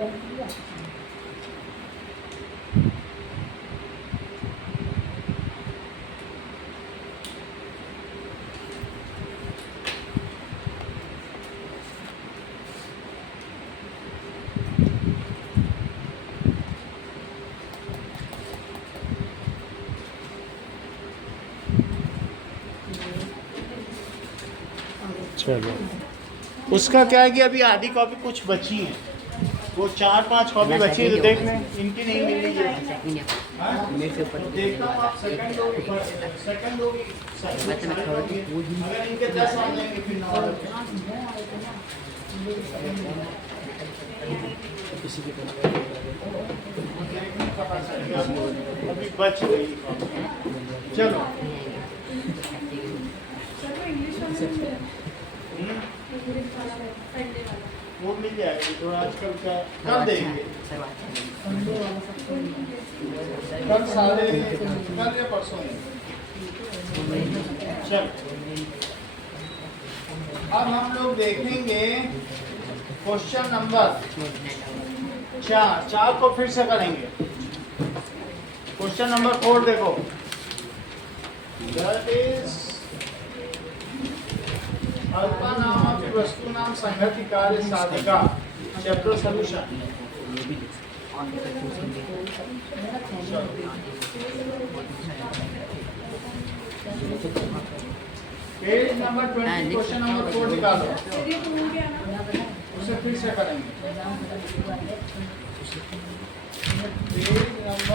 चलो, उसका क्या है कि अभी आधी कॉपी कुछ बची है, वो 4-5 कॉपी बची है, तो देख लें इनकी नहीं मिल रही है। देखता हूँ आप सेकंड लोगी, अगर इनके 10 आ जाएंगे फिर 9 अभी बच गई कॉपी। चलो वो मिल जाएगी, तो आजकल का कर देंगे, कल सारे कल या परसों। चल अब हम लोग देखेंगे क्वेश्चन नंबर 4 को फिर से करेंगे। क्वेश्चन नंबर 4 देखो, दैट इज अल्पा नाम वस्तु नाम संगति कार्य साधिका chapter solution. Page number 20 question number 4 निकालो, उसे फिर से करेंगे। पेज नंबर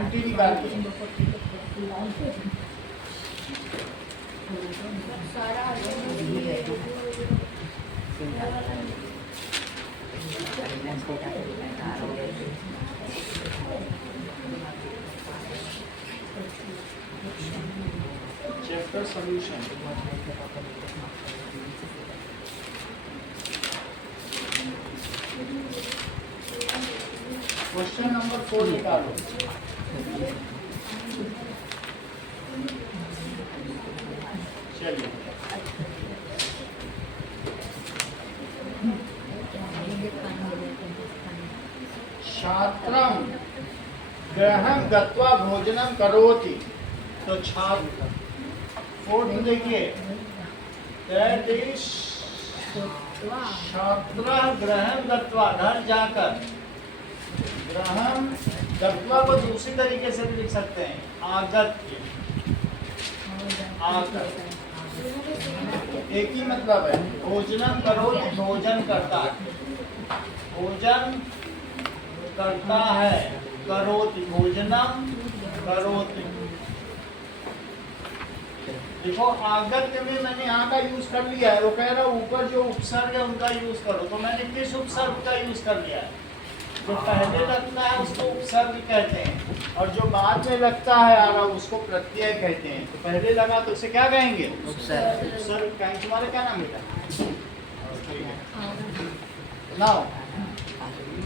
20 निकालिए। Chapter solution. क्वेश्चन नंबर 4 निकालो। चलिए, छात्रम गृहं गत्वा भोजनम करोति, तो छात्र 4 देखिए, दैट इज छात्र गृहं गत्वा, घर जाकर, गृहं गत्वा को दूसरी तरीके से भी लिख सकते हैं, आगत, आकर, एक ही मतलब है। भोजनम करोति, भोजन करता है, भोजन करता है, करोति, भोजनम करोति। देखो आगत्य में मैंने यहाँ का यूज कर लिया है, वो कह रहा है ऊपर जो उपसर्ग है उनका यूज करो, तो मैंने किस उपसर्ग का यूज कर लिया है? जो पहले लगता है उसको उपसर्ग कहते हैं, और जो बाद में लगता है आ रहा उसको प्रत्यय कहते हैं। तो पहले लगा तो उसे क्या कहेंगे? उपसर्ग। उपसर्ग कहेंगे। तुम्हारा क्या नाम बेटा? नाउ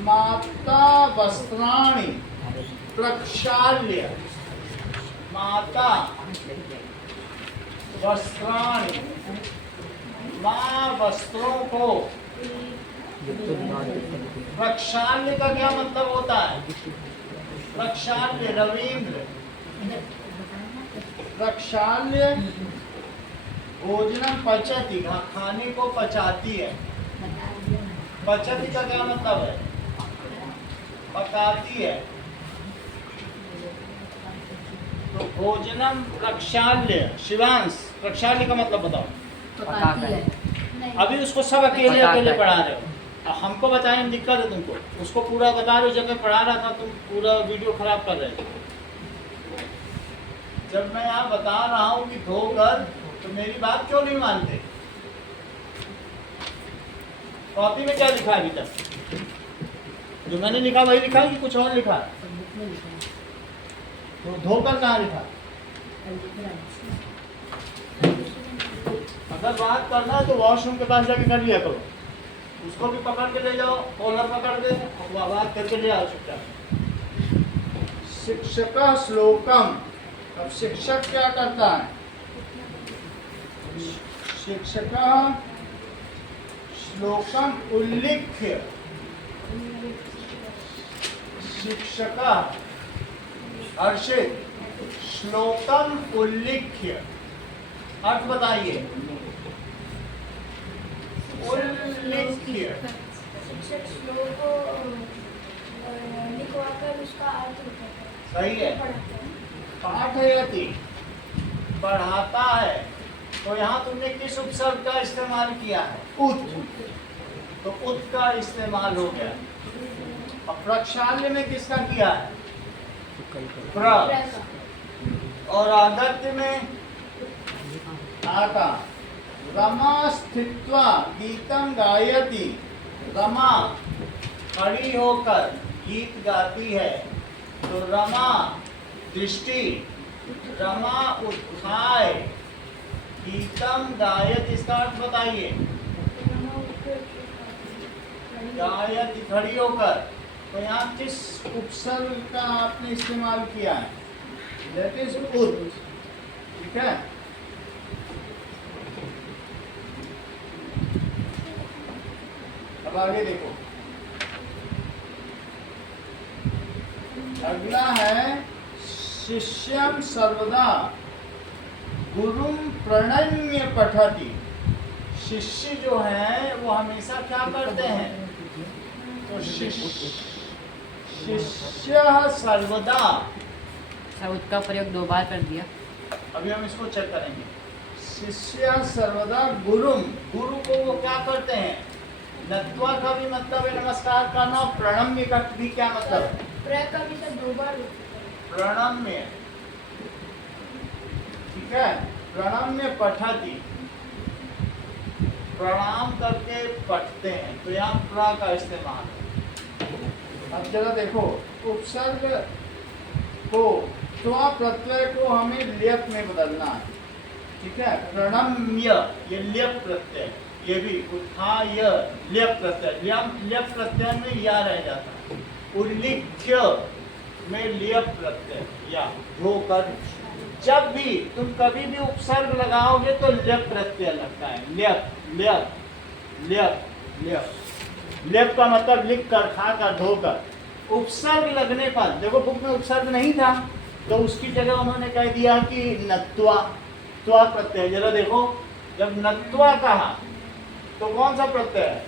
माता वस्त्राणि प्रक्षाल्य, माता वस्त्राणि, माँ वस्त्रों को, प्रक्षाल्य का क्या मतलब होता है? प्रक्षाल्य, रवींद्र, प्रक्षाल्य भोजनम पचति, खाने को पचाती है। पचति का क्या मतलब है? पकाती है। तो भोजनम प्रक्षाल्य, शिवांश प्रक्षाल्य का मतलब बताओ। अभी उसको सब अकेले अकेले पढ़ा रहे हो, हमको बताने में दिक्कत है तुमको, उसको पूरा बता रहे हो। जब मैं पढ़ा रहा था तुम पूरा वीडियो खराब कर रहे थे। जब मैं यहाँ बता रहा हूँ कि धोकर, तो मेरी बात क्यों नहीं मानते? कॉपी में क्या लिखा है अभी तक? जो मैंने लिखा वही लिखा है कि कुछ और लिखा है? तो धोकर कहाँ लिखा? अगर बात करना है तो वॉशरूम के पास जाके कर लिया करो, उसको भी पकड़ के ले जाओ, कॉलर पकड़ दे और बात करके ले आओ चुपचाप। शिक्षक श्लोकम, अब शिक्षक क्या करता है? शिक्षक श्लोकम उल्लिख्य शिक्षका हर्षित श्लोकम उल्लिख्य, अर्थ बताइए। उल्लिख्य शिक्षक श्लोक को लिखवाकर उसका अर्थ बताता है। सही है। पढ़ाता है। पाठयति पढ़ाता है, तो यहाँ तुमने किस उपसर्ग का इस्तेमाल किया है? उत। तो उत का इस्तेमाल हो गया। और प्रक्षाल्य में किसका किया है? प्र। और आगत्य में आता। रमा स्थित्वा गीतम गायति, रमा खड़ी होकर गीत गाती है, तो रमा दृष्टि, रमा उत्थाय गीतम गायत, इसका अर्थ बताइए। गायत खड़ी होकर, तो यहाँ किस उपसर्ग का आपने इस्तेमाल किया है? दैट इज उत। ठीक है। अब आगे देखो, अगला है शिष्यम सर्वदा गुरुम प्रणम्य पठति। शिष्य जो है वो हमेशा क्या करते हैं? तो शिष्य सर्वदा, साउथ का प्रयोग 2 बार कर दिया। अभी हम इसको चेक करेंगे। शिष्य सर्वदा गुरुम, गुरु को वो क्या करते हैं? नत्वा का भी मतलब है नमस्कार करना, प्रणम्य का भी क्या मतलब है? प्र का भी सब 2 बार प्रणम्य। ठीक है। प्रणम्य पठति, प्रणाम करके पढ़ते हैं, तो यहाँ प्र का इस्तेमाल है। अब जरा देखो, उपसर्ग को त्वा प्रत्यय को हमें ल्यप में बदलना है। ठीक है। प्रणम्य ये ल्यप प्रत्यय, ये भी उत्थाय ल्यप प्रत्यय, ल्यप प्रत्यय में या रह जाता है। उल्लिख्य में ल्यप प्रत्यय या धोकर। जब भी तुम कभी भी उपसर्ग लगाओगे तो ल्यप प्रत्यय लगता है। ल्यप ल्यप ल्यप ल्यप। ल्यप का मतलब लिख कर, खा कर, धोकर। उपसर्ग लगने पर, देखो बुक में उपसर्ग नहीं था तो उसकी जगह उन्होंने कह दिया कि नत्वा, त्वा प्रत्यय। जरा देखो, जब नत्वा कहा तो कौन सा प्रत्यय है?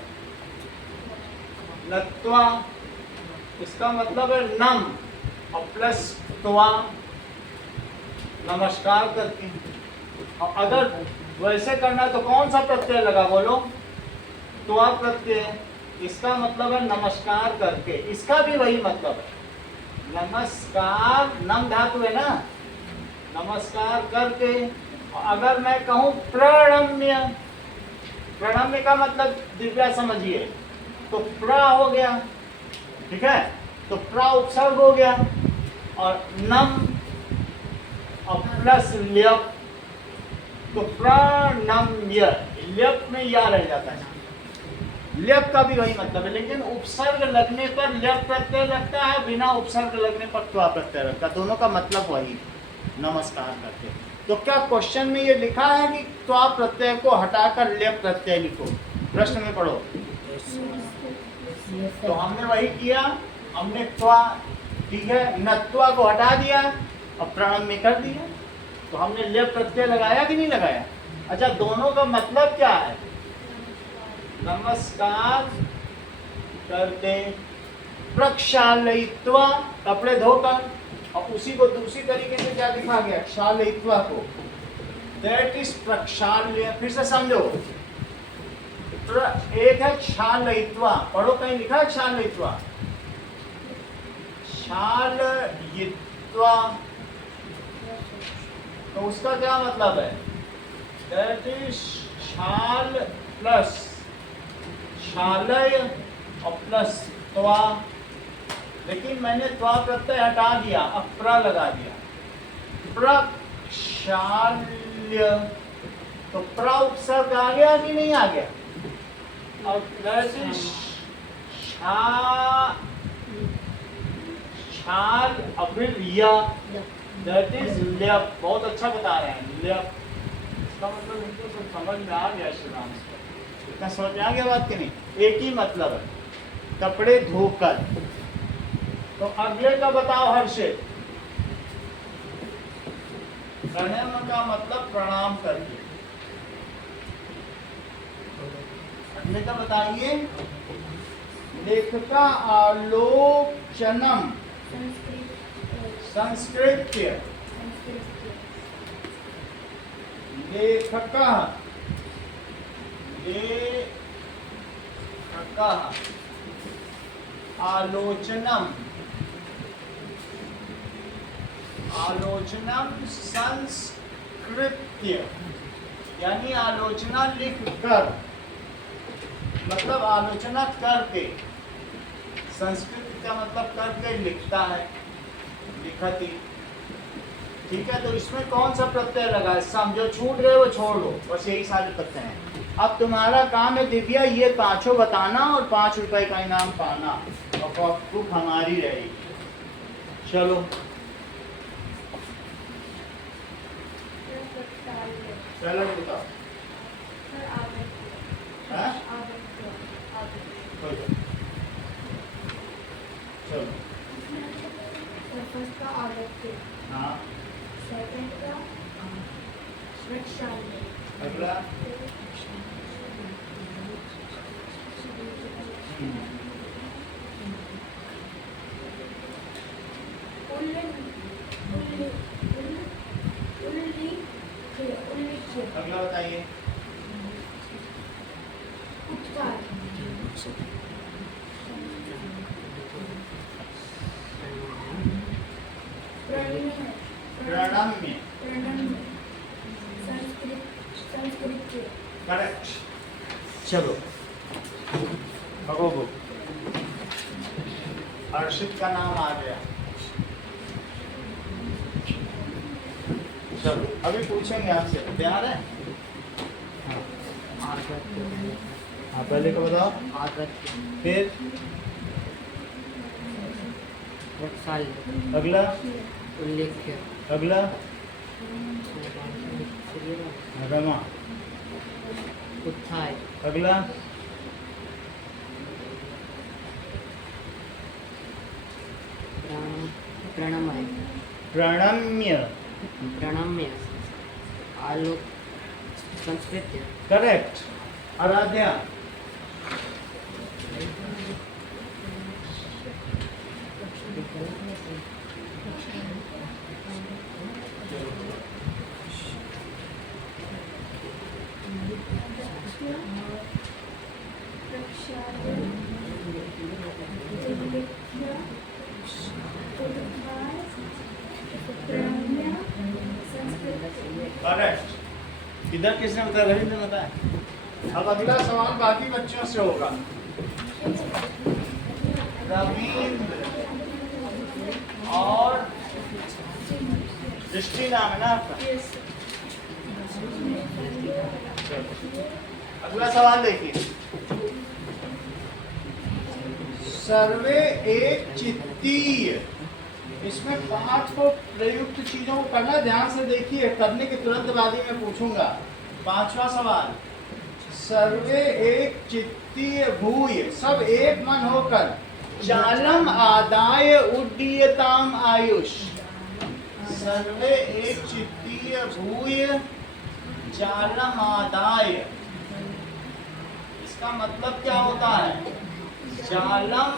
नत्वा। इसका मतलब है नम और प्लस त्वा, नमस्कार करके। और अगर वैसे करना तो कौन सा प्रत्यय लगा बोलो? त्वा प्रत्यय। इसका मतलब है नमस्कार करके, इसका भी वही मतलब है। नमस्कार, नम धातु है ना, नमस्कार करके। और अगर मैं कहूं प्रणम्य, प्रणम्य का मतलब दिव्या समझिए, तो प्र हो गया। ठीक है। तो प्र उपसर्ग हो गया और नम और प्लस ल्यप, तो प्रणम्य, ल्यप में या रह जाता है। ल्यप का भी वही मतलब है, लेकिन उपसर्ग लगने पर ल्यप प्रत्यय लगता है, बिना उपसर्ग लगने पर त्वा प्रत्यय लगता है। दोनों का मतलब वही, नमस्कार करते। तो क्या क्वेश्चन में ये लिखा है कि त्वा प्रत्यय को हटाकर ल्यप प्रत्यय लिखो? प्रश्न में पढ़ो। तो हमने वही किया, हमने त्वा, ठीक है, नत्वा को हटा दिया और प्रणम्य कर दिया। तो हमने ल्यप प्रत्यय लगाया कि नहीं लगाया? अच्छा, दोनों का मतलब क्या है? नमस्कार करते, प्रक्षालयित्वा कपड़े धोकर, और उसी को दूसरी तरीके से क्या लिखा गया? क्षालयित्वा को, दैट इज प्रक्षाल्य। फिर से समझो, एक है क्षालयित्वा, पढ़ो कहीं लिखा है क्षालयित्वा? क्षालयित्वा, तो उसका क्या मतलब है? दैट इज क्षाल प्लस क्षालय और प्लस त्वा। लेकिन मैंने त्वा प्रत्यय हटा दिया, अब प्र लगा दिया, प्रक्षाल्य। तो प्र उपसर्ग आ गया कि नहीं आ गया? और छाल और फिर य, दैट इज ल्यप। बहुत अच्छा बता रहे हैं, ल्यप। इसका मतलब इनको सब समझ में आ गया। श्री राम, इतना समझ में आ गया बात कि नहीं? एक ही मतलब है। कपड़े धोकर। तो अगले का बताओ हर्षित। प्रणम का मतलब प्रणाम करके। अगले का बताइए। लेखका आलोचनम संस्कृत्य। लेखका आलोचनम संस्कृत्य, यानी आलोचना लिख कर, मतलब आलोचना करके। संस्कृत का मतलब करके लिखता है, लिखती। ठीक है, तो इसमें कौन सा प्रत्यय लगा है? सम। जो छूट गए वो छोड़ दो, बस यही सारे प्रत्यय हैं। अब तुम्हारा काम है दिव्या ये पांचों बताना और 5 रुपए का इनाम पाना, और बुक हमारी रहेगी। चलो पहला बताओ। हाँ? चलो फर्स्ट का आगत्य, हाँ। सेकंड का श्रक्षालय, अगला अगला बताइए। उत्कार, प्रणम्य। संस्कृत, करेक्ट। चलो भगो हर्षित का नाम आ गया। चलो अभी पूछेंगे आपसे, तैयार है? हाँ पहले का बताओ। फिर अगला उल्लेख्य, अगला रमा, उत्थाय, अगला प्रणमय, प्रणम्य। प्रणम्य, आलोक, संस्कृत्य, करेक्ट। आराध्या करेक्ट। इधर किसने बताया? रविंद्र ने बताया। अब अगला सवाल बाकी बच्चों से होगा। रविंद्र और दृष्टि नाम है ना आपका? अगला सवाल देखिए। सर्वे एक चित्तीय। इसमें 5 को प्रयुक्त चीजों को करना, ध्यान से देखिए, करने के तुरंत बाद ही मैं पूछूंगा। 5वां सवाल। सर्वे एक चित्तीय भूय, सब एक मन होकर, जालम आदाय उड्डीयताम आयुष। सर्वे एक चित्तीय भूय जालम आदाय, इसका मतलब क्या होता है? जालम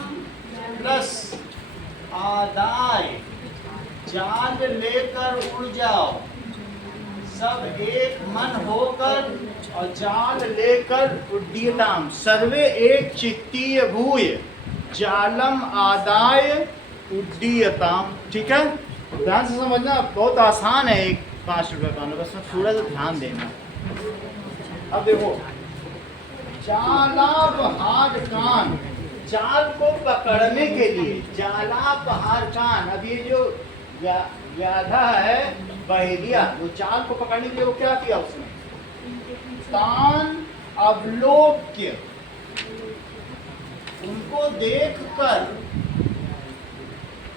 प्लस आदाय, जाल लेकर उड़ जाओ, सब एक मन होकर और जाल लेकर उड्डीयताम। सर्वे एक चित्तीय भूय जालम आदाय उड्डीयताम। ठीक है, ध्यान से समझना, बहुत आसान है। एक 5 रुपये का, बस थोड़ा सा ध्यान देना। अब देखो, जालापहार कान, जाल को पकड़ने के लिए जालापहार कान। अब ये जो व्याधा है बहेलिया, वो जाल को पकड़ने के लिए वो क्या किया उसने? तान अवलोक्य, उनको देखकर,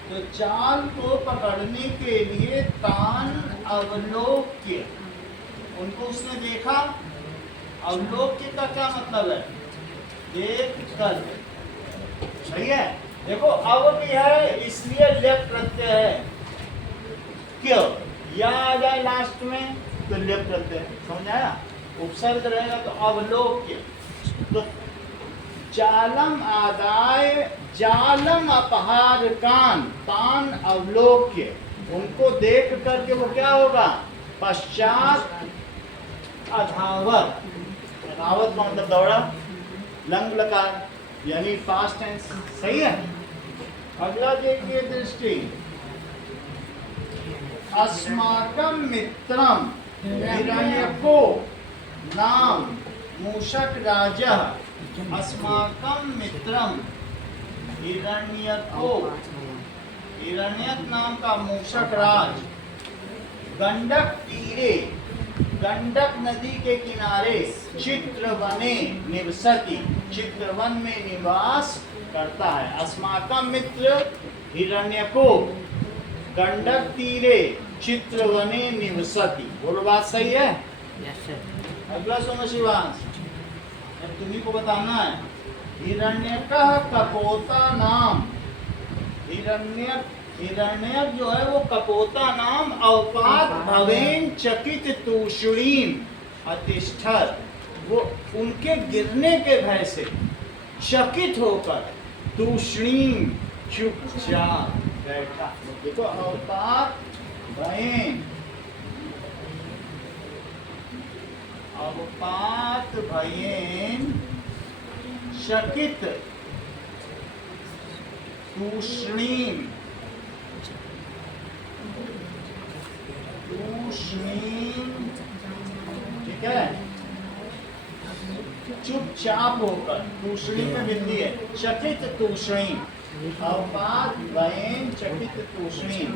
तो जाल को पकड़ने के लिए तान अवलोक्य, उनको उसने देखा। अवलोक्य का क्या मतलब है? देख कर। सही है। देखो अब भी है इसलिए लेप प्रत्यय है। क्यों? या आ जाए लास्ट में तो लेप प्रत्यय, समझ आया? उपसर्ग रहेगा तो अवलोक्य। तो जालम आदाय जालम अपहार कान तान अवलोक्य, उनको देख करके वो क्या होगा? पश्चात अधावत। अधावत का मतलब दौड़ा, लंग लकार यानी फास्ट टेंस, सही है। अगला देखिए दृष्टि, अस्माकं मित्रम हिरण्यको नाम मूषक राजः। अस्माकं मित्रम हिरण्यको, हिरण्यक नाम का मूषक राज गंडक तीरे, गंडक नदी के किनारे चित्रवने निवसति, चित्रवन में निवास करता है। अस्माकं मित्र हिरण्यको गंडक तीरे चित्रवने निवसति। बोलो बात सही है? Yes sir. अगला सुनो शिवांश, अब तुम्ही को बताना है। हिरण्यकः कपोता नाम, हिरण्यक, हिरण्यक जो है वो कपोता नाम अवपात भवेन चकित तूष्णीम अतिष्ठत, वो उनके गिरने के भय से चकित होकर तूष्णीम चुपचाप बैठा। देखो अवपात भवेन, अवपात भयेन चकित तूष्णीम, तूष्णीम, ठीक है, चुपचाप होकर, तूष्णीम में बिंदी है, चकित तूष्णीम, अवपात भयेन चकित तूष्णीम।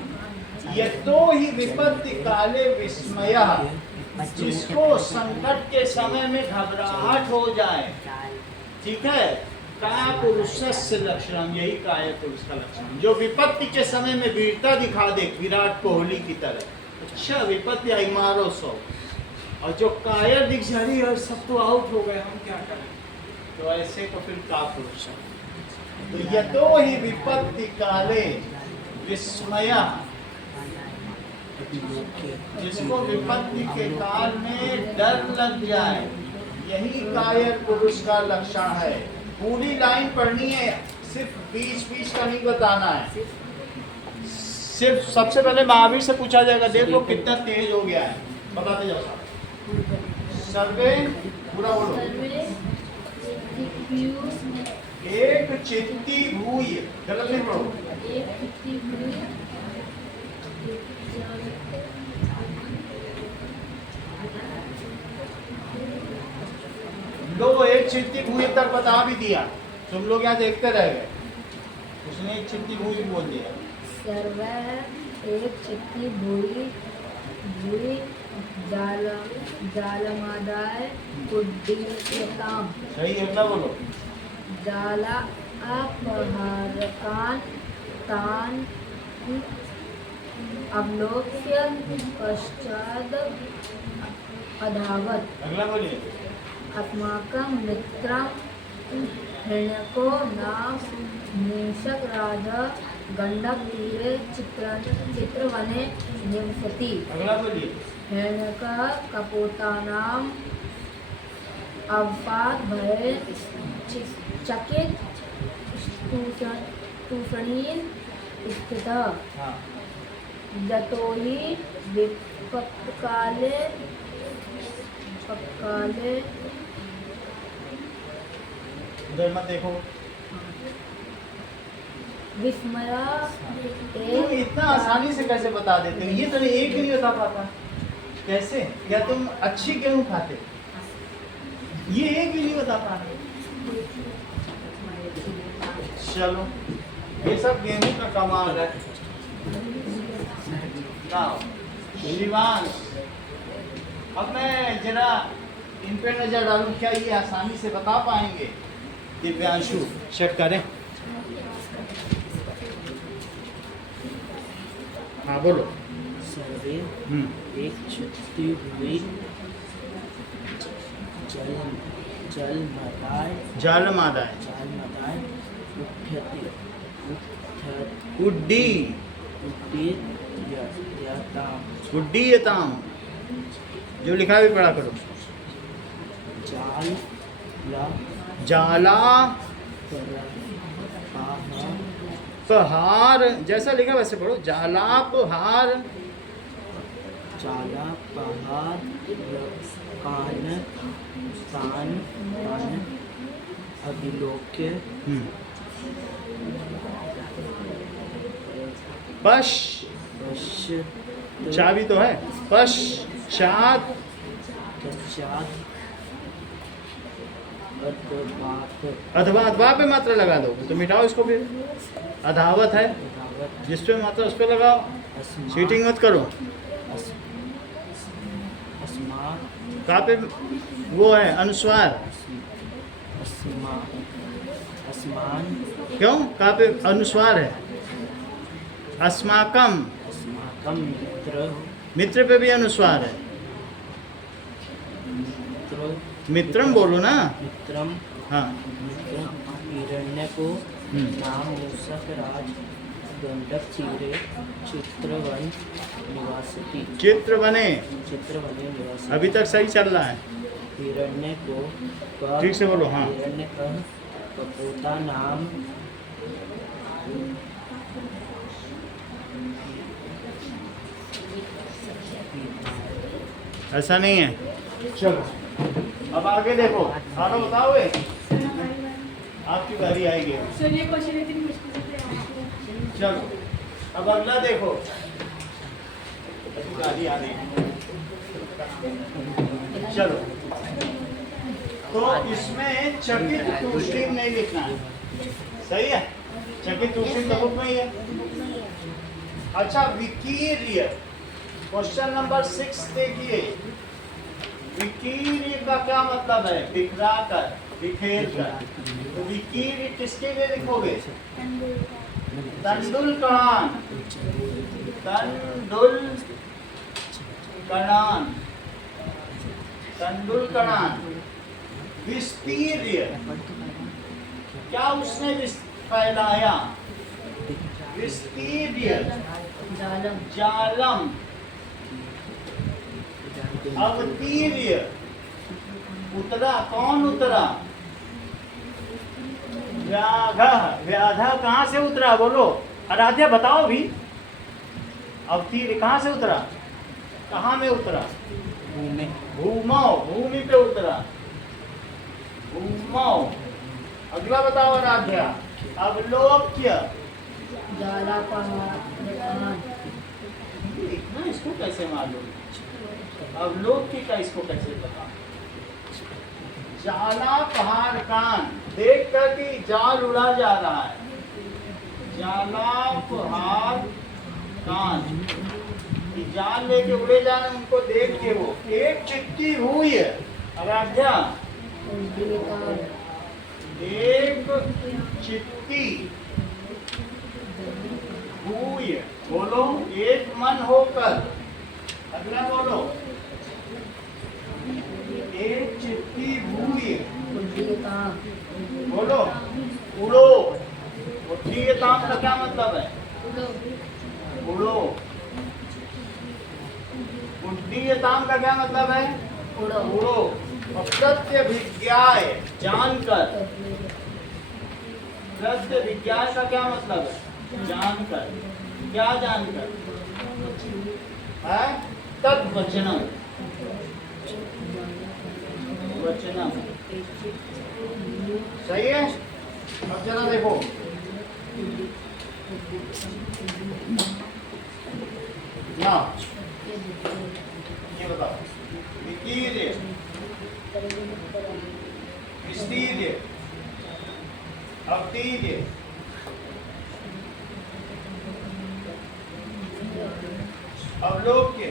यतो ही विपत्ति काले विस्मयः, जिसको संकट के समय में घबराहट हो जाए, ठीक है, काय पुरुषस्य लक्षणम, यही काय पुरुष का लक्षण, जो विपत्ति के समय में वीरता दिखा दे विराट कोहली की तरह। अच्छा विपत्ति आई मारो सो, और जो कायर दिख जाए और सब तो आउट हो गए, हम क्या करें, तो ऐसे को फिर का पुरुष। तो यतो ही विपत्ति काले विस्मय, जिसको विपत्ति के काल में डर लग जाए, यही कायर पुरुष का लक्षण है। पूरी लाइन पढ़नी है, सिर्फ बीच बीच का नहीं बताना है। सिर्फ सबसे पहले महावीर से पूछा जाएगा, देखो कितना तेज हो गया है, बताते जाओ साहब। सर्वे पूरा बोलो। एक चित्ती भूय, गलत नहीं पढ़ो। लो एक चित्ती भूय तक बता भी दिया, तुम लोग यहाँ देखते रह गए, उसने एक चित्ती भूय बोल दिया। सर्वे एक चित्ती भूई भूई जालमादाय उद्दीप्यताम, सही है ना, बोलो। जाला अपहारकान तान अवलोक्य पश्चाद अधावत। अगला बोलिए। अस्माकं मित्रं हिरण्यको नाम मूषक राजा गंडक तीरे चित्रवने निवसति। अगला बोलिए। हिरण्यकः कपोतानाम अवपात भये चकित तूष्णीं स्थितः। हाँ। यतो हि विपत्काले उधर मत देखो। विस्मय तुम इतना आसानी से कैसे बता देते हो? ये तो एक ही नहीं बता पाता, कैसे? क्या तुम अच्छी गेहूं खाते? ये एक भी नहीं बता पाते। चलो, ये सब गेहूं का कमाल है। शिवांश, अब मैं जरा इन पे नजर डालूं, क्या ये आसानी से बता पाएंगे? दिव्यांशु चेक करें। हाँ बोलो। सर्वे एक चित्ती हुई जलमादाय जालमादाय उठति उठत उड्डी उड्डीयताम् उड्डीयताम। जो लिखा भी पढ़ा करो। जाल ला जाला पहाड़, जैसा लिखा वैसे पढ़ो। जालापहार जाला पहाड़ कान कान कान अभिलोक्य पश, पश्चात चाबी तो है। पश्चात पश्चात अथवात अथवा, अथवा पे मात्रा लगा दो तो मिटाओ इसको फिर। अधावत है, अथावत जिस पे मात्रा उस पे लगाओ। अस्मा चीटिंग मत करो। अस्मा कहाँ पे वो है अनुस्वार, अस्मा अस्मान क्यों? कहाँ पे अनुस्वार है? अस्माकम, अस्माकं मित्र मित्र पे भी अनुस्वार है। मित्र मित्रम बोलो ना। मित्रम हाँ। मित्रम हिरण्यको नाम मूषक राज गंडक तीरे चित्रवन निवासती चित्रवने, चित्रवने निवासती। अभी तक सही चल रहा है। हिरण्य ठीक से बोलो। हाँ। हिरण्य कपोता नाम ऐसा नहीं है। चलो अब आगे देखो। आगे बताओगे? आपकी बारी आएगी। चलो अब अगला देखो। बारी आ रही है। चलो तो इसमें चकित तुष्टिम नहीं लिखना है। सही है? चकित तुष्टिम तो बुक में ही है। अच्छा विकीर्य, क्वेश्चन नंबर 6 देखिए। विकीर्य का क्या मतलब है? बिखरा कर, बिखेर कर। तो विकीर्य किसके लिए लिखोगे? तंडुल कणान, तंडुल कणान, तंडुल कणान। विस्तीर्य, क्या उसने फैलाया? विस्तीर्य जालम जालम। अवतीर्य, उतरा, कौन उतरा? व्याघ, व्याधा कहाँ से उतरा? बोलो आराध्या बताओ भी। अवतीर्य कहाँ से उतरा? कहाँ में उतरा? भूमि भूमौ, भूमि पे उतरा। भूमौ। अगला बताओ आराध्या। अवलोक्य, जाला पहाड़ इतना इसको कैसे मालूम? अवलोक्य का इसको कैसे पता? जाला पहाड़ कान, देख कर कि जाल उड़ा जा रहा है। जाला पहाड़ कान, कि जाल लेके उड़े जा रहे हैं, उनको देख के वो एक चिट्ठी हुई है। आराध्या एक चिट्ठी हुई, बोलो एक मन होकर। अगला बोलो एक चिट्ठी हुई, बोलो उड़ो। उड्डीयताम का क्या मतलब है? उड़ो। उड्डीयताम का क्या मतलब है? उड़ो। और प्रत्यभिज्ञाय, जानकर। प्रत्यभिज्ञाय का क्या मतलब है? जानकर। क्या जानकर? है तद्वचनम, वचनम। सही है? अब जरा देखो। ना ये बताओ। विकीर्य, विस्तीर्य, अवतीर्य, अवलोक्य,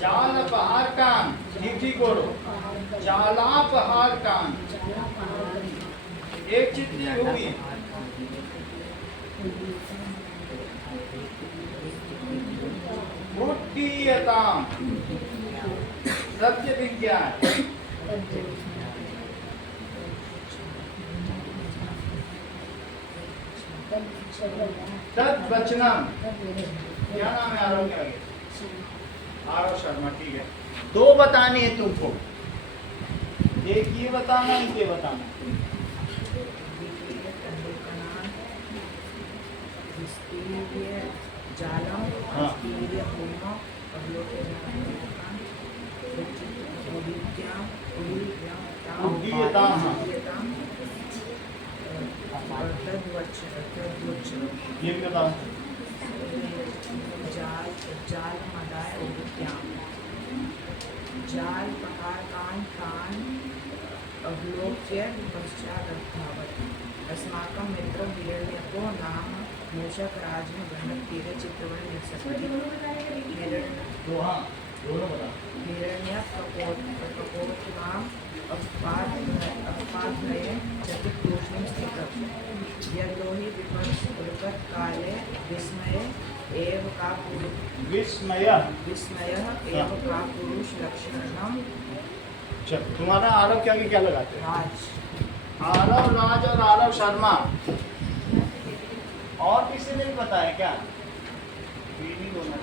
जाल पहाड़ कान। ठीक ठीक बोलो। जाला पहाड़ कान। एक चिट्ठी हुई। उड्डीयताम, सत्य विज्ञान। तद वचनम। क्या नाम है आरव के आगे? आरव शर्मा, ठीक है। दो बताने हैं तुमको, एक ये बताना, एक ये बताना। हाँ। उद्दीयताम, हाँ। ये भी बताओ। जाल मदाय उद्यान जाल पहाड़ कान अवलोक्य पश्चादधावत् अस्माकं मित्रं हिरण्यको नाम मूषक राजन गणक तीरे चित्रवर्ण निसर्ग दो, हाँ, दोनों बता। हिरण्य कपोत नाम अपाध्रये चतुर्दोषिं स्थितम् यद्लोहि विपत् काले विस्मये एव का विस्मयः एव का पुरुष लक्षणम। चल, तुम्हारा आरव के आगे क्या लगाते हैं? राज। आरव राज और आरव शर्मा। और किसी ने भी बताया क्या? नहीं बोलना है।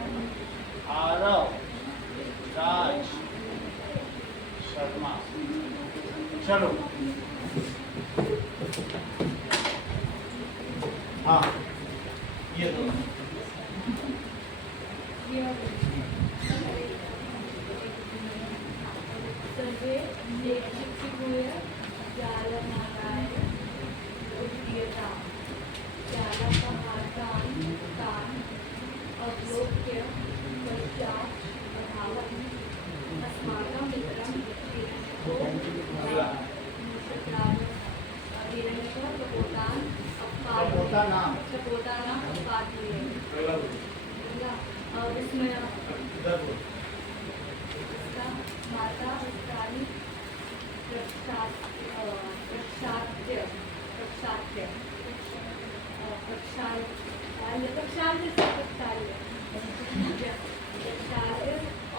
आरव राज शर्मा। चलो, हाँ, ये दो। सर्वे लेखितुय जालमालाय उद्दीयताम् जालपहाड़कान् तान् अवलोक्य पश्चात् अधावत् अस्माकं मित्रं हिरण्यको कपोतान् कपोतानाम् अपाध्रये विस्मयः माता प्राणी प्रक्षाल्य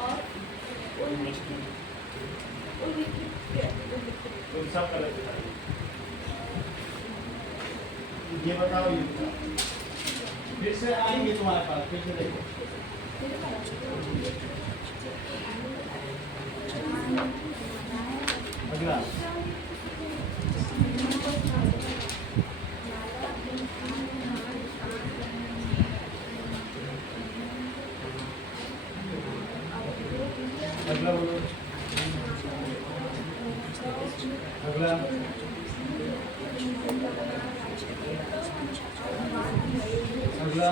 और तुम सब गलत बताओ। ये बताओ, ये बताओ। फिर से आएंगे तुम्हारे पास, फिर से देखो। अगला। अगला बोलो। अगला। अगला।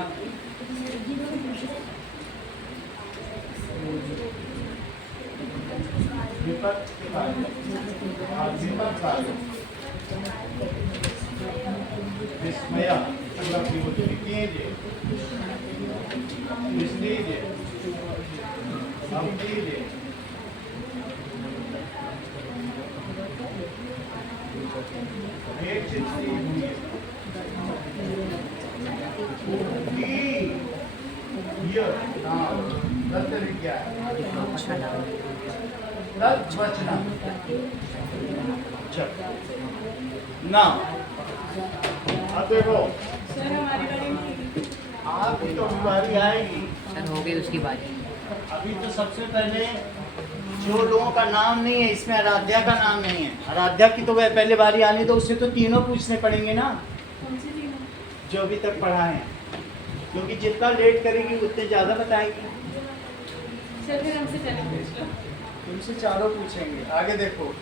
विपत के बाद विपत बाद विस्मय। अगला कीजिए, लीजिए, अब कीजिए। एक चित्र नाउ अब देखो, आपकी तो बारी आएगी। सर हो गई उसकी बारी। अभी तो सबसे पहले जो लोगों का नाम नहीं है, इसमें आराध्या का नाम नहीं है। आराध्या की तो वह पहले बारी आनी, तो उससे तो तीनों पूछने पड़ेंगे ना, जो अभी तक पढ़ा है, क्योंकि जितना लेट करेगी उतने ज़्यादा बताएगी। तुमसे चारों पूछेंगे। आगे देखो,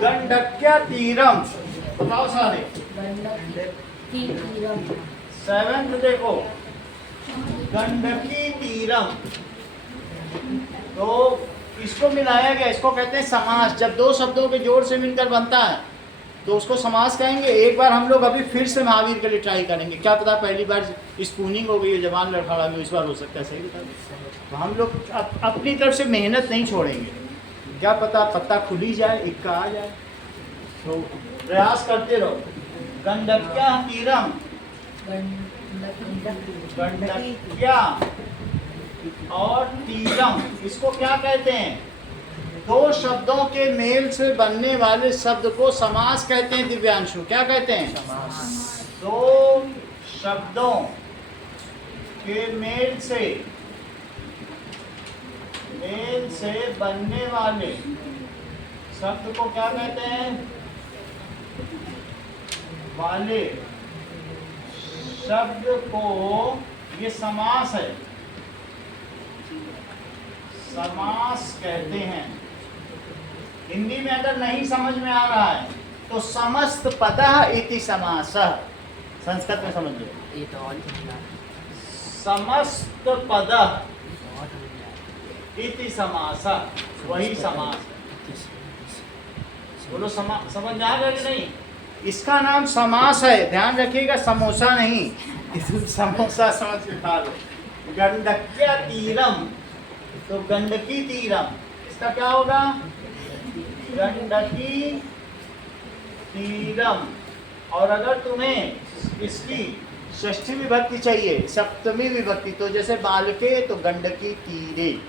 गंडक्या तीरम, बताओ सारे। सेवेंथ देखो, गंडकी तीरम। तो इसको मिलाया गया, इसको कहते हैं समास। जब दो शब्दों के जोड़ से मिलकर बनता है तो उसको समास कहेंगे। एक बार हम लोग अभी फिर से महावीर के लिए ट्राई करेंगे, क्या पता पहली बार स्पूनिंग हो गई है, जबान लड़खड़ा गई, इस बार हो सकता है सही बता दें। तो हम लोग अपनी तरफ से मेहनत नहीं छोड़ेंगे, क्या पता पत्ता खुल ही जाए, इक्का आ जाए, तो प्रयास करते रहो। गंडक्या तीरम, गंडक्या और तीरम, इसको क्या कहते हैं? दो शब्दों के मेल से बनने वाले शब्द को समास कहते हैं। दिव्यांशु, क्या कहते हैं? समास। दो शब्दों के मेल से बनने वाले शब्द को क्या कहते हैं? वाले शब्द को, ये समास है, समास कहते हैं। हिंदी में अगर नहीं समझ में आ रहा है तो समस्त पदः इति समासः, संस्कृत में समझ लो, ये तो और समझा। समस्त पदः इति समासः, वही समास है। बोलो समझ में आ गया कि नहीं? इसका नाम समास है, ध्यान रखिएगा, समोसा नहीं। इसमें समोसा समझ के खा लो। गंडक्या तीरम, तो गंडकी तीरम, इसका क्या होगा? गंडकी तीरम। और अगर तुम्हें इसकी षष्ठी विभक्ति चाहिए, सप्तमी विभक्ति, तो जैसे बालके तो गंडकी तीरे,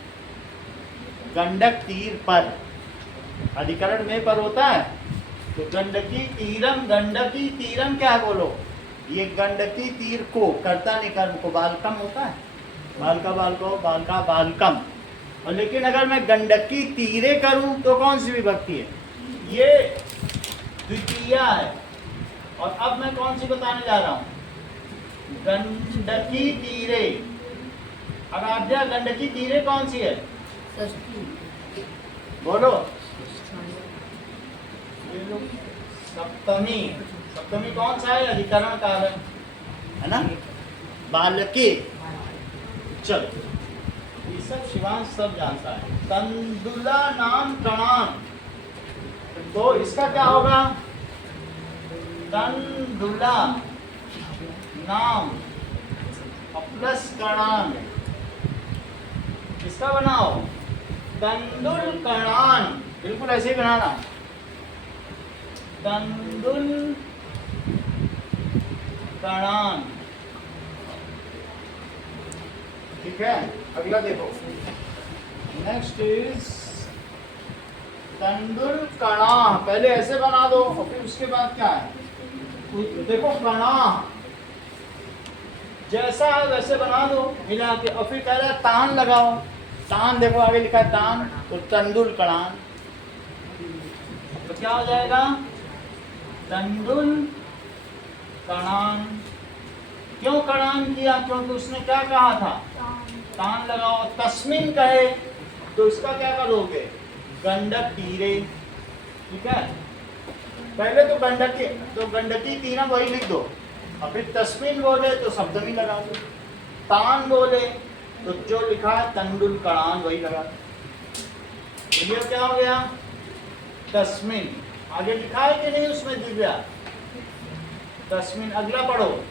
गंडक तीर पर, अधिकरण में पर होता है, तो गंडकी तीरम, गंडकी तीरम क्या है बोलो? ये गंडकी तीर को, कर्ता ने कर्म को, बालकम होता है, बालका बालको, बालका बालकम। और लेकिन अगर मैं गंडकी तीरे करूं तो कौन सी विभक्ति है? ये द्वितीया है। और अब मैं कौन सी बताने जा रहा हूं? गंडकी तीरे। आराध्या, गंडकी तीरे कौन सी है? बोलो। सप्तमी। सप्तमी कौन सा है? अधिकरण काल है ना? बालके। चलो, ये सब शिवांश सब जानता है। तंदुला नाम कणान, तो इसका क्या होगा? तंदुला नाम प्लस कणान, इसका बनाओ तंदुल कणान, बिल्कुल ऐसे ही बनाना, तंदुल कणान। ठीक है, अगला देखो, नेक्स्ट इज तंदुल कणा। पहले ऐसे बना दो और फिर उसके बाद क्या है? देखो कणा जैसा है वैसे बना दो मिला के, और फिर कह रहा है तान लगाओ। तान देखो आगे लिखा है तान, तो तंदुल कणान, तो क्या हो जाएगा? तंदुल कणान। क्यों कणान किया? क्योंकि उसने क्या कहा था? तान लगाओ। तस्मिन कहे तो इसका क्या करोगे? गंडक तीरे। ठीक है, पहले तो गंडकी तीरम वही लिख दो, और फिर तस्मिन बोले तो सप्तमी लगा दो, तान बोले तो जो लिखा है तंदुल कणान वही लगा दो। तो ये क्या हो गया? तस्मिन। आगे लिखा है कि नहीं उसमें दिव्या? तस्मिन। अगला पढ़ो,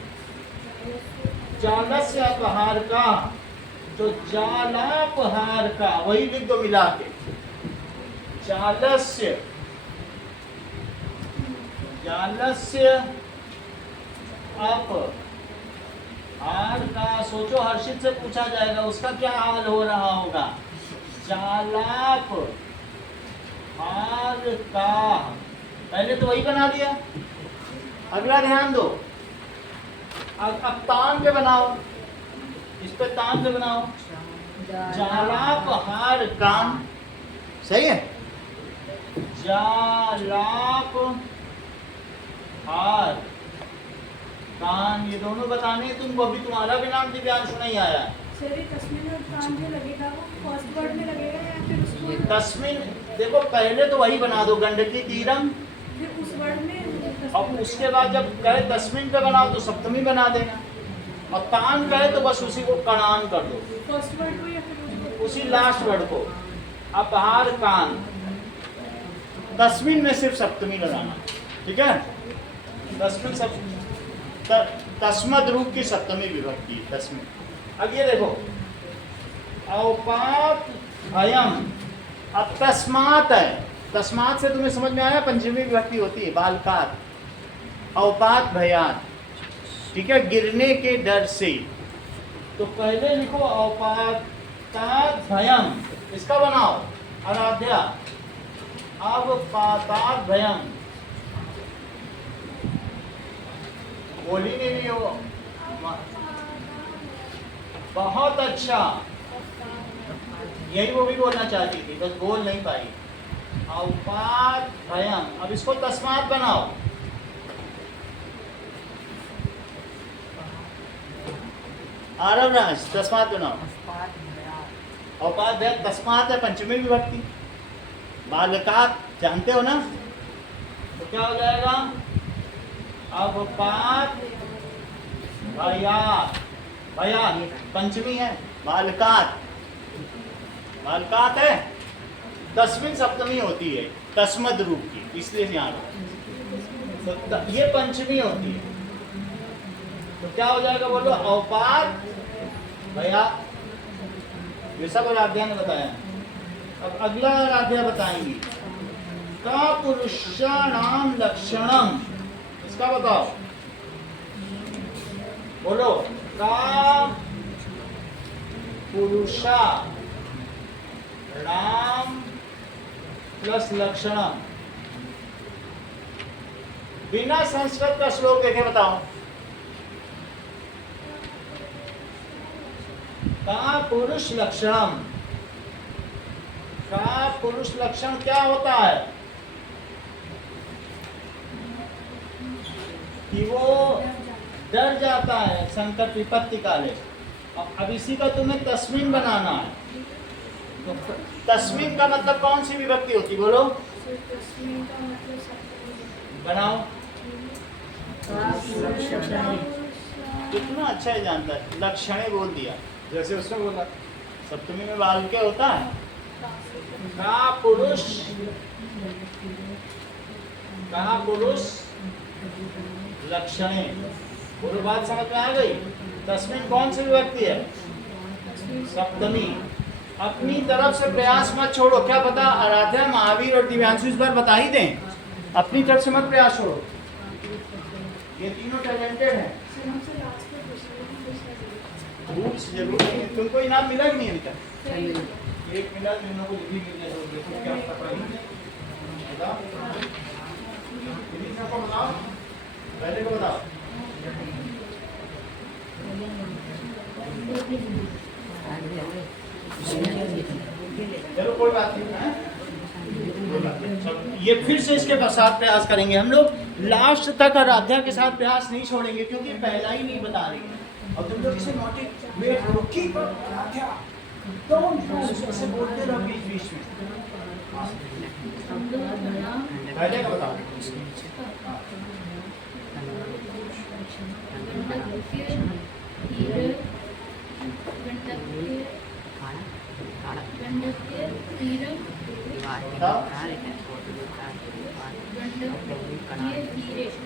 जालस्य अपहार का, तो जालापहार का वही लिख दो मिला के, जालस्य, जालस्य अपहार का। सोचो, हर्षित से पूछा जाएगा उसका क्या हाल हो रहा होगा? जालाप हार का, पहले तो वही बना दिया। अगला ध्यान दो, अब तान पे बनाओ, इस पे तान पे बनाओ, जालाप हार कान। सही है? जालाप हार कान, ये दोनों बताने तुमको। अभी तुम्हारा भी नाम दिव्यांशु नहीं आया। सर, तस्मिन और तान जो लगेगा वो फर्स्ट वर्ड में लगेगा या फिर उसको? तस्मिन देखो, पहले तो वही बना दो गंडकी तीरम, फिर उस वर्ड में और उसके बाद जब कहे तस्मिन पे बनाओ तो सप्तमी बना देना, और तान कहे तो बस उसी को कणान कर दो, फर्स्ट वर्ड को या फिर उसी लास्ट वर्ड को। अपहार कान, तस्मिन में सिर्फ सप्तमी लगाना। ठीक है, तस्मिन सब तस्मद रूप की सप्तमी विभक्ति तस्मिन। अब ये देखो, औपात अयम, अब तस्मात है, तस्मात से तुम्हें समझ में आया? पंचमी विभक्ति होती है, बालकात। औपात भयात, ठीक है, गिरने के डर से। तो पहले लिखो औपातात भयम, इसका बनाओ आराध्या, अब पातात भयम, बोली नहीं रही हो। बहुत अच्छा, यही वो भी बोलना चाहती थी, बस बोल नहीं पाई। औपात भयम। अब इसको तस्मात बनाओ। आरव राज, तस्मात बनाओ। औपात भयम तस्मात है पंचमी विभक्ति। बालकात जानते हो ना, तो क्या हो जाएगा? अवपात भयात। भयात पंचमी है। बालकात, बालकात है, तस्मिन सप्तमी होती है तस्मद रूप की, इसलिए यहाँ तो ये पंचमी होती है। तो क्या हो जाएगा बोलो? औपात भयात। ये सब आराध्या ने बताया। अब अगला आराध्या बताएंगे। का पुरुषाणाम लक्षणम, इसका बताओ। बोलो, का पुरुषा नाम प्लस लक्षणम। बिना संस्कृत का श्लोक देखे बताओ। का पुरुष लक्षणम। का पुरुष लक्षण क्या होता है? कि वो डर जाता है संकट विपत्ति काले। अब इसी का तुम्हें तस्मीन बनाना है। तो तस्मीन का मतलब कौन सी विभक्ति होती, बोलो? बनाओ। कितना अच्छा है जानता है, लक्षणे बोल दिया जैसे उसने बोला। सप्तमी में बाल क्या होता है? का पुरुष, का पुरुष लक्षणे। बोलो, बात समझ में आ गई? तस्मीन कौन सी विभक्ति है? सप्तमी। अपनी तरफ से प्रयास मत छोड़ो। क्या पता आराध्या, महावीर और दिव्यांशु इस बार बता ही दें। अपनी तरफ से मत प्रयास छोड़ो। ये तीनों टैलेंटेड हैं। रूल्स जरूर नहीं है। तुमको इनाम मिला कि नहीं अभी तक? एक मिला, तीनों को भी मिल गया। तो देखो क्या पता नहीं। बताओ, बताओ, पहले को बताओ। चलो कोई बात नहीं है। ये फिर से इसके साथ प्रयास करेंगे हम लोग। लास्ट तक आराध्या के साथ प्रयास नहीं छोड़ेंगे, क्योंकि पहला ही नहीं बता रही है। और तुम लोग इसे नोटिस वेट करो कि आराध्या ऐसे बोलते रहो बीच बीच में। पहले का बताओ।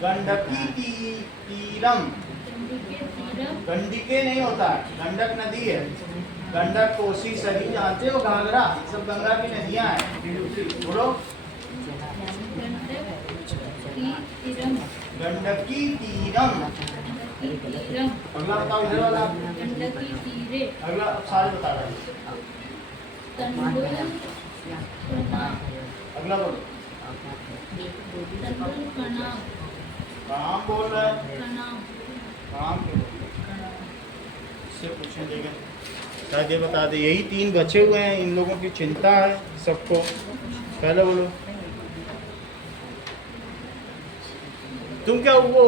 गंडकी तीरम। गंडिके नहीं होता, गंडक नदी है। गंडक, कोसी, सरी, जानते हो, घाघरा, सब गंगा की नदियां हैं। बोलो, गंडकी तीरम। अगला बताओ, इधर वाला। अगला अब सारे बता रहे हैं। अगला बोलो। काम बोल रहा है। काम से पूछने देगा, शायद ये बता दे। यही तीन बचे हुए हैं, इन लोगों की चिंता है सबको। पहले बोलो। तुम क्या वो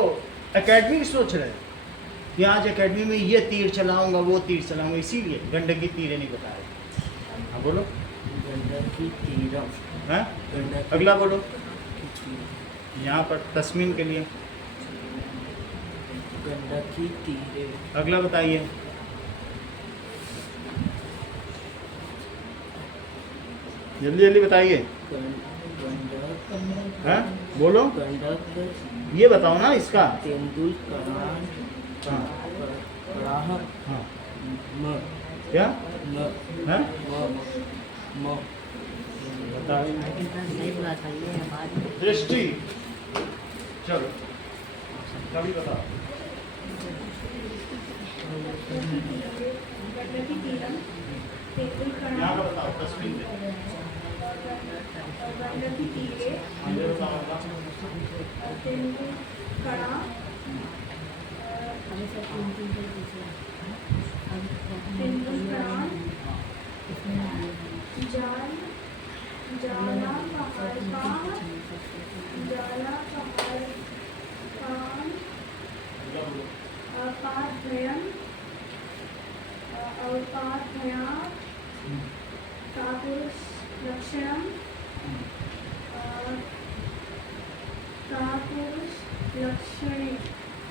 एकेडमी सोच रहे कि आज एकेडमी में ये तीर चलाऊंगा, वो तीर चलाऊंगा, इसीलिए गंडकी तीर नहीं बता रहे? हाँ बोलो। गंडकी तीरम। हाँ, अगला बोलो। यहाँ पर तस्मीन के लिए गंडकी तीरे। अगला बताइए। जल्दी जल्दी बताइए। हाँ बोलो। गंडक। ये बताओ ना इसका। तेंदुलकरान। हाँ हाँ। म। क्या? म। हाँ? म। दृष्टि। चलो कभी बताओ। यहाँ का बताओ, तस्वीर में। ये बताओ। हिंदुस्तान जाल जाला पहाड़ जाला पहाड़ अपाध्ययन अवपाध्यया कापुरुष लक्षणम कापुरुष लक्षणे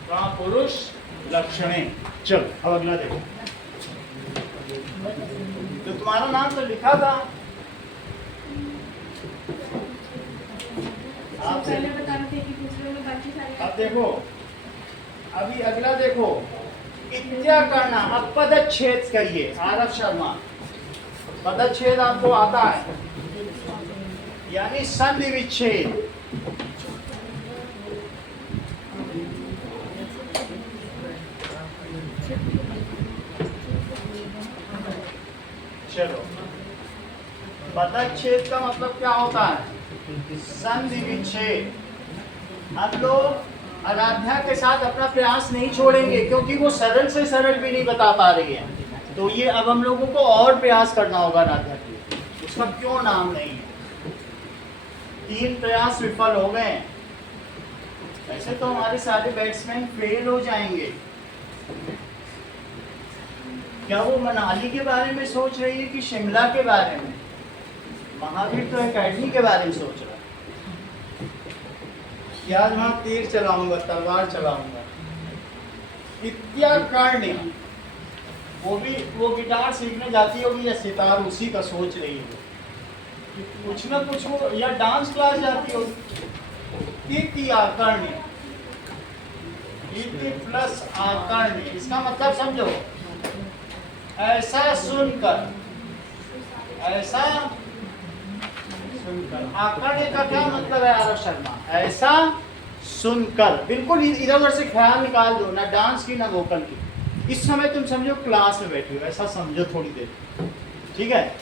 का पुरुष लक्षणे। चलो अब अगला देखो। तो तुम्हारा नाम तो लिखा था आपसे। पहले बता रहे थे कि दूसरे में बाकी सारे अब देखो, अभी अगला देखो, इत्या करना। अब पदच्छेद करिए। आरव शर्मा, पदच्छेद आपको आता है, यानी संधि विच्छेद। चलो, पदच्छेद का मतलब क्या होता है? संधि विच्छेद। हम लोग आराध्या के साथ अपना प्रयास नहीं छोड़ेंगे, क्योंकि वो सरल से सरल भी नहीं बता पा रही है। तो ये अब हम लोगों को और प्रयास करना होगा आराध्या के लिए। उसका क्यों नाम नहीं है? 3 प्रयास विफल हो गए। ऐसे तो हमारे सारे बैट्समैन फेल हो जाएंगे। क्या वो मनाली के बारे में सोच रही है कि शिमला के बारे में? महावीर तो अकेडमी के बारे में सोच रहा है कि आज वहां तीर चलाऊंगा, तलवार चलाऊंगा। इत्याकर्ण्य, वो गिटार सीखने जाती होगी या सितार, उसी का सोच रही है। कुछ ना कुछ वो, या डांस क्लास जाती होगी। इत्याकर्ण्य, इति प्लस आकर्ण्य, इसका मतलब समझो, ऐसा सुनकर, ऐसा सुनकर। आकर्ण्य का क्या मतलब है आरव शर्मा? ऐसा सुनकर। बिल्कुल इधर उधर से ख्याल निकाल दो, ना डांस की ना वोकल की। इस समय तुम समझो क्लास में बैठे हो, ऐसा समझो थोड़ी देर, ठीक है?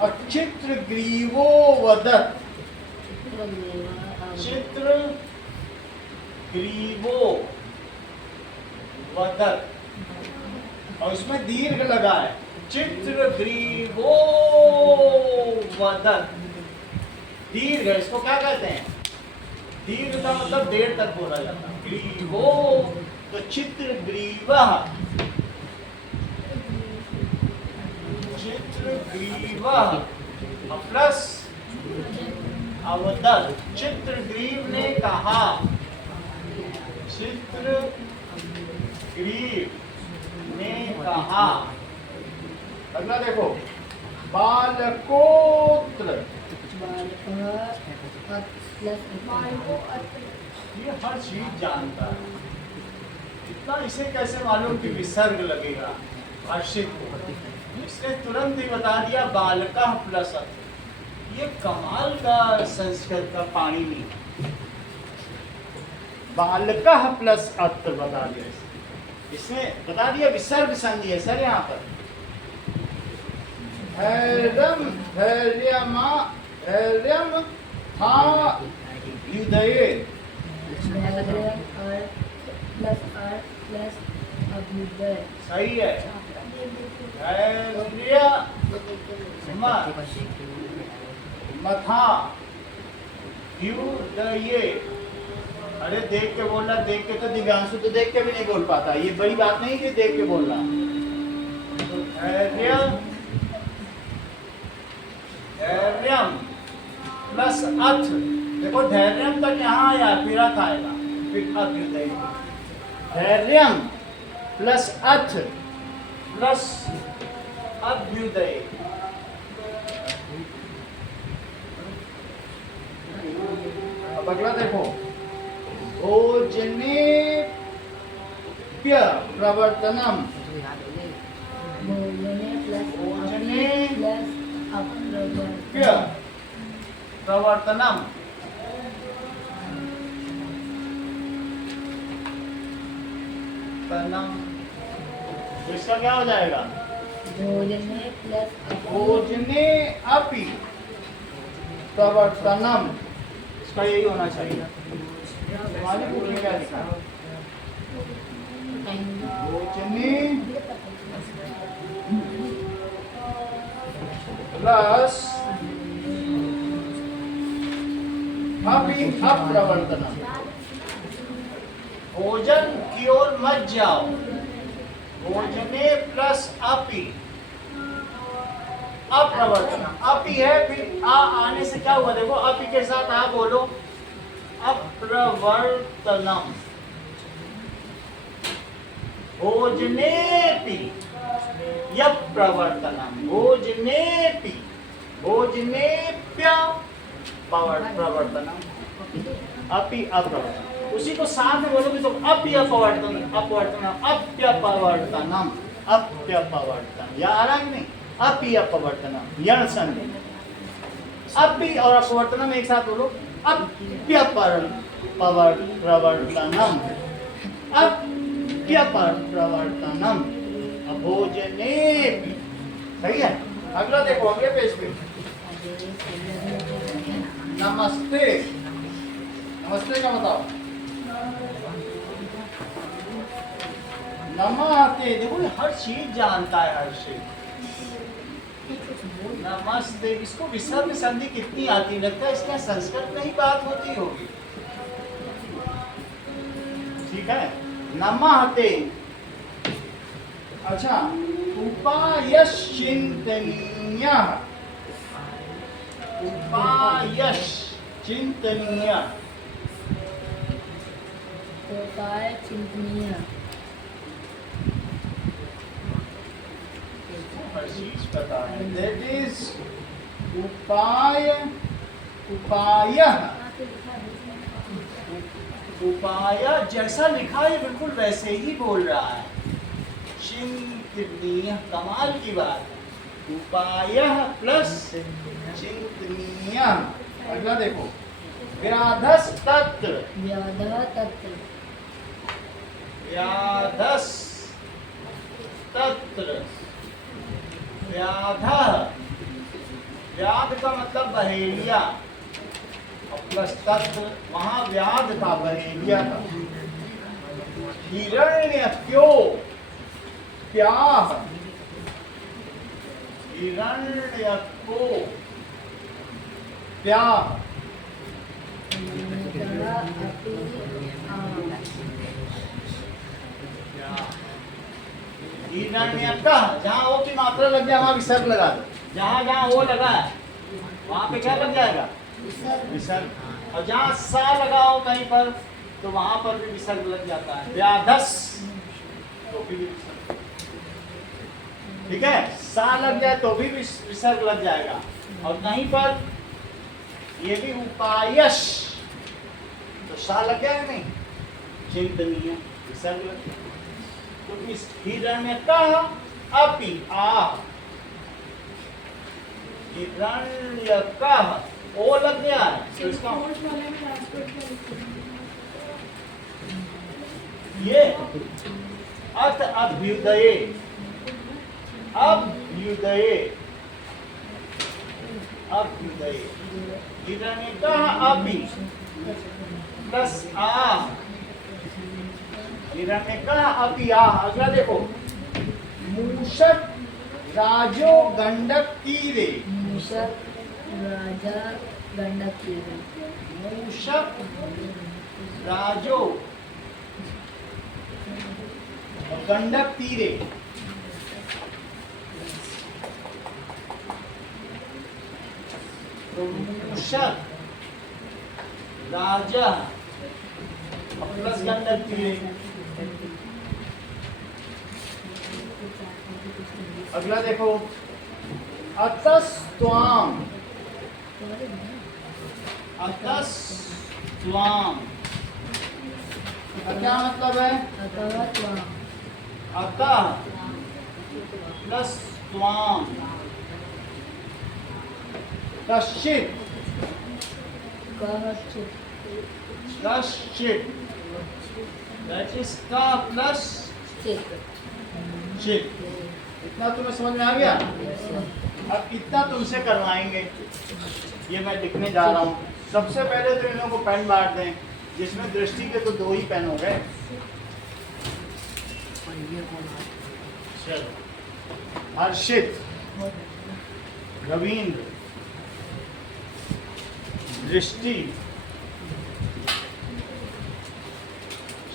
और चित्र ग्रीवो वदत, चित्र ग्रीवो वदत, और उसमें दीर्घ लगा है। चित्र ग्रीवो वदत, दीर्घ है। इसको क्या कहते हैं? दीर्घ का मतलब देर तक बोला जाता है। ग्रीवो, तो चित्र ग्रीवा, चित्र ग्रीवा प्लस अवदत। चित्र ग्रीव ने कहा, चित्र ग्रीव ने कहा। अगला देखो, बालकोत्र, ये हर चीज जानता है। इतना इसे कैसे मालूम कि विसर्ग लगेगा हर्षित को? इसने तुरंत ही बता दिया बालका प्लस अत्र। ये कमाल का संस्कृत का पाणिनि, बालका प्लस अत्र बता दिया। इसने बता दिया विसर्ग संधि है सर यहाँ पर। धैर्यम, धैर्यमा, धैर्यम था हृदये, सही है। धैर्य मथा हृदये। अरे देख के बोलना, देख के तो दिव्यांशु तो देख के भी नहीं बोल पाता। ये बड़ी बात नहीं कि देख के बोलना। तो धैर्य, धैर्यम प्लस अथ। देखो धैर्यम तक यहाँ आया, फिर अथ आएगा, फिर अभ्युदय। धैर्यम प्लस अथ प्लस अभ्युदय। अब अगला देखो, भोजने प्रवर्तनम, भोजने प्रवर्तनम। तो इसका क्या हो जाएगा? भोजने अपि प्रवर्तनम। इसका यही होना चाहिए। हमारी बुक में क्या लिखा है? भोजने प्लस अपि अप्रवर्तनम। भोजन की ओर मत जाओ। भोजने प्लस अपि अप्रवर्तनम। अपि है फिर आ आने से क्या हुआ, देखो अपि के साथ आ बोलो, अप्रवर्तनम। भोजनेपि यप्रवर्तनम। भोजनेपि भोजनेप्य प्रवर्तनम। अपि अप्रवर्तनम। उसी को साथ में बोलोगे तो अप्यपवर्तनम अपवर्तनम अप्यपवर्तनम अप्यपवर्तनम। या आ रहा है कि नहीं? अप्यपवर्तनम यण संधि। अपि और अपवर्तनम एक साथ बोलो, अप्यपवर्तनम अप्यपवर्तनम भोजनेपि। सही है। अगला देखो, अगले पेज पे नमस्ते। नमस्ते का बताओ। नमस्ते, देखो ये हर चीज जानता है, हर चीज। नमस्ते, इसको विसर्ग संधि कितनी आती, लगता है इसका संस्कृत में ही बात होती होगी। ठीक है। नमस्ते। अच्छा, उपायश चिंतनीय। उपायश चिंतनीय। उपाय चिंतनीय। पता है, that is उपाय। उपाय उपाय जैसा लिखा है बिल्कुल वैसे ही बोल रहा है। चिंतनीय, कमाल की बात है। उपाय प्लस चिंतनीय। अगला देखो, व्याधस तत्र। व्याधः तत्र। व्याधस तत्र। व्याध, व्याध का मतलब बहेलिया, और प्लस तत्व, वहां व्याध था, बहेलिया था। हिरण्यक्यो प्याह। हिरण्यको प्याह। हिरण्यकः, जहाँ ओ की मात्रा लग जाए वहां विसर्ग लगा दो। जहाँ जहाँ ओ लगा है वहां पे क्या लग जाएगा? विसर्ग। और जहाँ सा लगाओ कहीं पर तो वहां पर भी विसर्ग लग जाता है। व्याधस तो भी विसर्ग। ठीक है। सा लग जाए तो भी विसर्ग लग जाएगा। और कहीं पर ये भी उपायश तो सा लग गया है नहीं, चिंतनीय विसर्ग लग गया। तो इस हिरण्यकः अपि आह। हिरण्यकः ओ लग गया है तो इसका ये अथ अभ्युदये। अभ्युदये अभ्युदये। हिरण्यकः अपि प्लस आह। हिरण्यकः अपि आह। अगला देखो, मूषक राजो गंडक तीरे। मूषक राजा गंडक तीरे। मूषक राजो गंडक तीरे। तो मूषक राजा प्लस गंडक तीरे। अगला देखो, अतस्त्वाम। अतस्त्वाम क्या मतलब है? अतः त्वाम। अतः प्लस त्वाम। कश्चित। कश्चित्। कश्चित दैट इज का प्लस चित्। चित। इतना तुम्हें समझ में आ गया? अब इतना तुमसे करवाएंगे। ये मैं लिखने जा रहा हूँ। सबसे पहले तो इन लोगों को पेन बांट दें, जिसमें दृष्टि के तो 2 ही पेन हो गए। चलो हर्षित, रविंद्र, दृष्टि,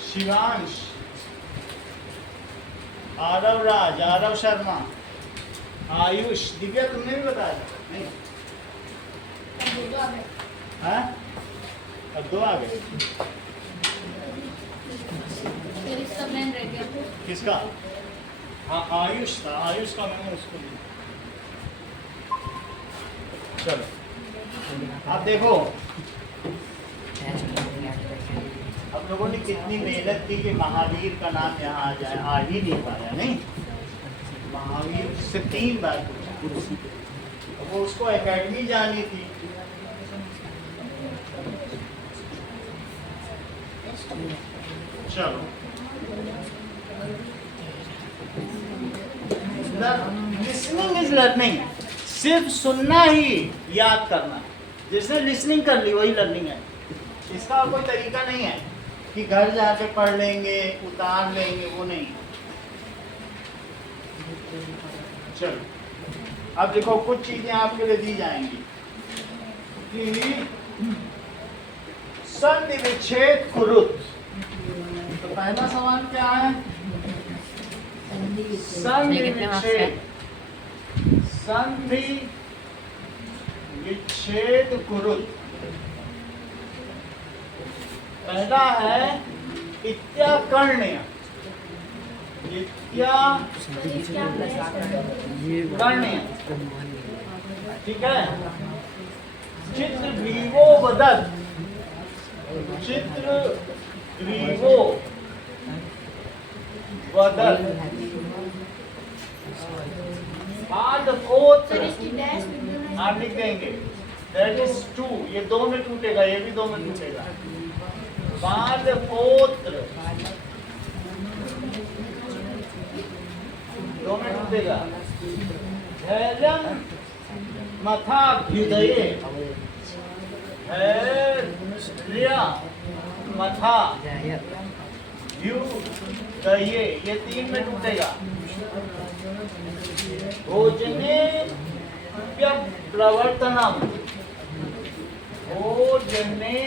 शिवांश, आरव राज, आरव शर्मा, आयुष। दिव्या तुमने भी बताया नहीं? हाँ? अब 2 आ गए। फिर इसका प्लान रह गया। किसका? हाँ आयुष था, आयुष का मैंने उसको दिया। चलो आप देखो अब लोगों ने कितनी मेहनत की कि महावीर का नाम यहाँ आ जाए, आ ही नहीं पाया। नहीं, महावीर से 3 बार पूछा, वो उसको एकेडमी जानी थी। चलो लिसनिंग इज लर्निंग। सिर्फ सुनना ही याद करना, जिसने लिसनिंग कर ली वही लर्निंग है। इसका कोई तरीका नहीं है कि घर जाके पढ़ लेंगे, उतार लेंगे, वो नहीं। चलो अब देखो कुछ चीजें आपके लिए दी जाएंगी कि संधि विच्छेद कुरुत। तो पहला सवाल क्या है? संधि विच्छेद, संधि विच्छेद कुरुत। पहला है इत्याकर्ण्य, इत्याकर्ण्य, ठीक है। चित्र ग्रीवो वदत, चित्र ग्रीवो वदत। आदकोत्र आप लिख देंगे, दैट इज 2। ये 2 में टूटेगा, ये भी 2 में टूटेगा। पादपोत्र 2 में टूटेगा। धैर्यं मथाभ्युदये, धैर्य मथा भ्युदये, ये 3 में टूटेगा। भोजने प्रवर्तनम, भोजने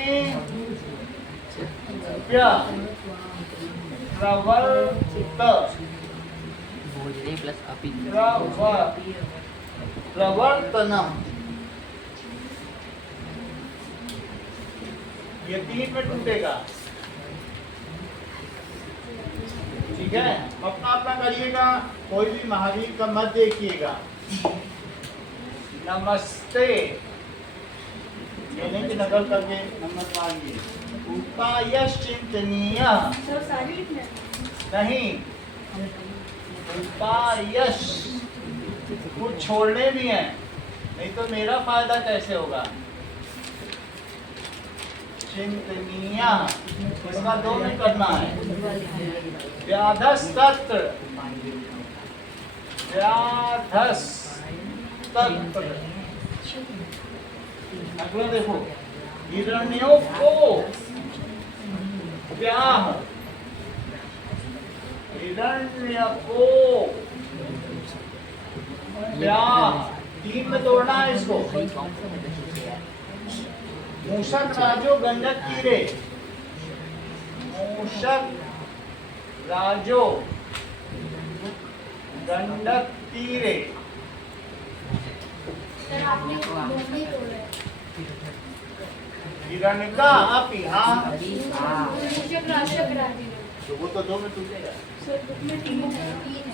प्रवर्तित, भोजने प्लस अपि प्रवर्तनम, ये 3 में टूटेगा। ठीक है, अपना अपना करिएगा, कोई भी महावीर का मत देखिएगा। नमस्ते, ये नहीं कि नकल करके नंबर मांगिए। उपायश चिंतनीय, सर सारी लिखना है। नहीं, उपायश कुछ छोड़ने भी हैं, नहीं तो मेरा फायदा कैसे होगा। चिंतनीय, इसका 2 में करना है। व्याधस्तत्र, व्याधस्तत्र। अगला देखो, हिरण्यों को व्याह, हिरण्य को व्याह। 3 में तोड़ना है इसको। मूषक राजो गंडक तीरे, मूषक राजो गंडक तीरे। सर आपने दोनों ही तोड़े हैं। हिरण्यका अपि, हाँ मूषक राशक राजी। तो वो तो 2 में टूटेगा। सर बुक में 3 है।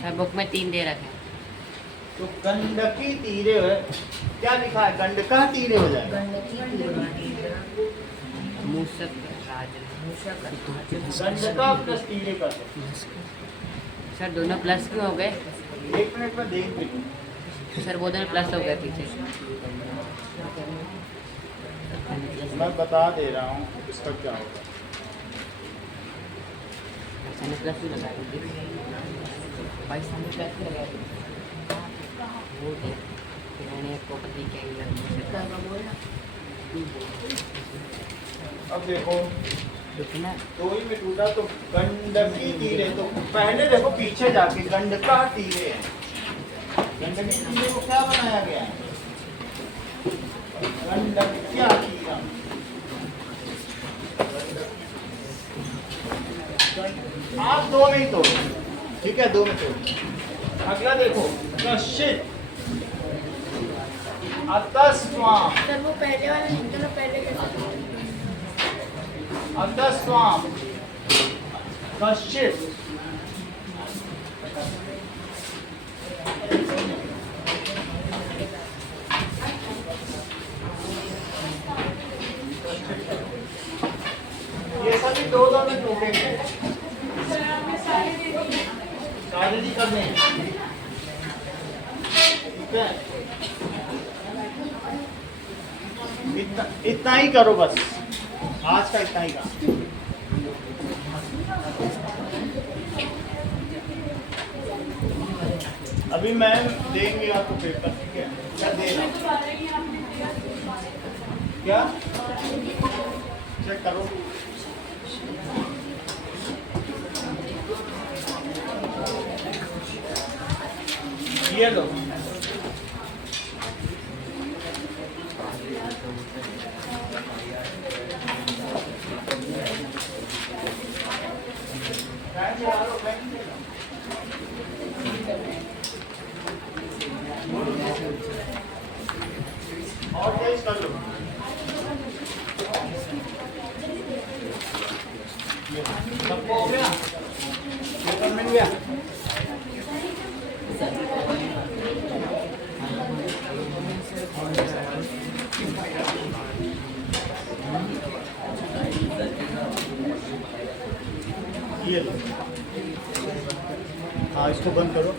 सर बुक में 3 दे रखे। तो गंडकी तीरे है, क्या लिखा है? गंडका तीरे हो जाएगा। मूषक राज, गंडका प्लस तीरे कर दो। सर दोनों प्लस क्यों हो गए? 1 मिनट में देख लीजिए। सर वो दोनों प्लस हो गए पीछे। मैं बता दे रहा हूँ इसका क्या होगा। मैंने प्लस भी लगा दी। भाई सामने प्लस भी लगा दी। वो देख, मैंने आपको पति क्या बोलना। अब देखो रुकना दो ही में टूटा तो गंडकी तीरे। तो पहले देखो पीछे जाके गंडका तीरे है। गंडकी तीरे को क्या बनाया गया है? गंडक्या तीरम। आप दो में ही तोड़ो, ठीक है, दो में तोड़ो। अगला देखो कश्चित अतस्वाम। सर वो पहले वाला नहीं, चलो पहले कैसे? अतस्वाम कश्चित ये सभी दो दो में टूटेंगे। सारे नहीं करने हैं, ठीक है। इतना ही करो बस, आज का इतना ही का। अभी मैम देंगे आपको पेपर, ठीक है? क्या दे रहा हूं? क्या चेक करो। ये लो, और तेज कर लो। सबको हो गया? पेपर मिल गया? ये लो। हाँ, इसको बंद करो।